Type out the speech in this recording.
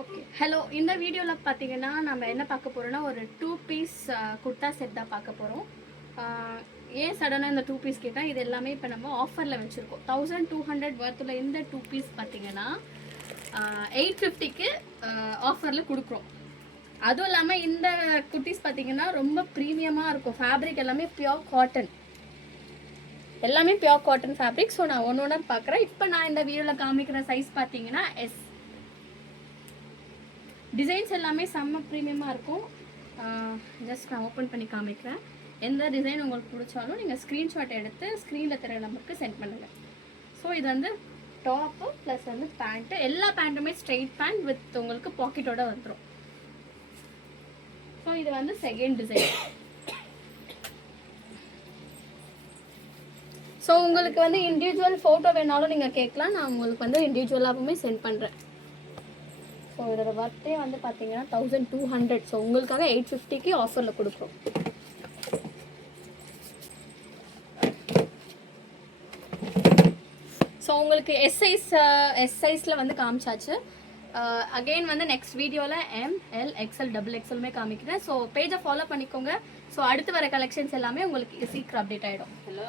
Okay hello, இந்த வீடியோவில் பார்த்தீங்கன்னா நம்ம என்ன பார்க்க போகிறோம்னா ஒரு 2 பீஸ் குர்தா செட் தான் பார்க்க போகிறோம். ஏன் சடனாக இந்த 2 பீஸ் கேட்டால், இது எல்லாமே இப்போ நம்ம ஆஃபரில் வச்சுருக்கோம். 1200 வர்த்தில் இந்த 2 பீஸ் பார்த்தீங்கன்னா 850க்கு ஆஃபரில் கொடுக்குறோம். அதுவும் இல்லாமல் இந்த குர்த்திஸ் பார்த்தீங்கன்னா ரொம்ப ப்ரீமியமாக இருக்கும். ஃபேப்ரிக் எல்லாமே பியோர் காட்டன், எல்லாமே பியோர் காட்டன் ஃபேப்ரிக். ஸோ நான் ஒன்று ஒன்றா பார்க்குறேன். இப்போ நான் இந்த வீடியோவில் காமிக்கிற சைஸ் பார்த்தீங்கன்னா எஸ். டிசைன்ஸ் எல்லாமே செம்ம ப்ரீமியமாக இருக்கும். ஜஸ்ட் நான் ஓப்பன் பண்ணி காமிக்கிறேன். எந்த டிசைன் உங்களுக்கு பிடிச்சாலும் நீங்கள் ஸ்க்ரீன்ஷாட் எடுத்து ஸ்க்ரீனில் தெரிய நம்பருக்கு சென்ட் பண்ணுங்கள். ஸோ இது வந்து டாப்பு ப்ளஸ் வந்து பேண்ட்டு. எல்லா பேண்ட்டுமே ஸ்ட்ரெயிட் பேண்ட் வித் உங்களுக்கு பாக்கெட்டோட வந்துடும். ஸோ இது வந்து செகண்ட் டிசைன். ஸோ உங்களுக்கு வந்து இண்டிவிஜுவல் ஃபோட்டோ வேணாலும் நீங்கள் கேட்கலாம். நான் உங்களுக்கு வந்து இண்டிவிஜுவலாகவுமே சென்ட் பண்ணுறேன். ஸோ இதோட ஒர்த்தே வந்து பார்த்தீங்கன்னா 1200. ஸோ உங்களுக்காக 850க்கு ஆஃபரில் கொடுக்குறோம். ஸோ உங்களுக்கு எஸ் சைஸில் வந்து காமிச்சாச்சு. அகெயின் வந்து நெக்ஸ்ட் வீடியோவில் ML XL XXLமே காமிக்கிறேன். ஸோ பேஜை ஃபாலோ பண்ணிக்கோங்க. ஸோ அடுத்து வர கலெக்ஷன்ஸ் எல்லாமே உங்களுக்கு சீக்கிரம் அப்டேட் ஆகிடும். ஹலோ.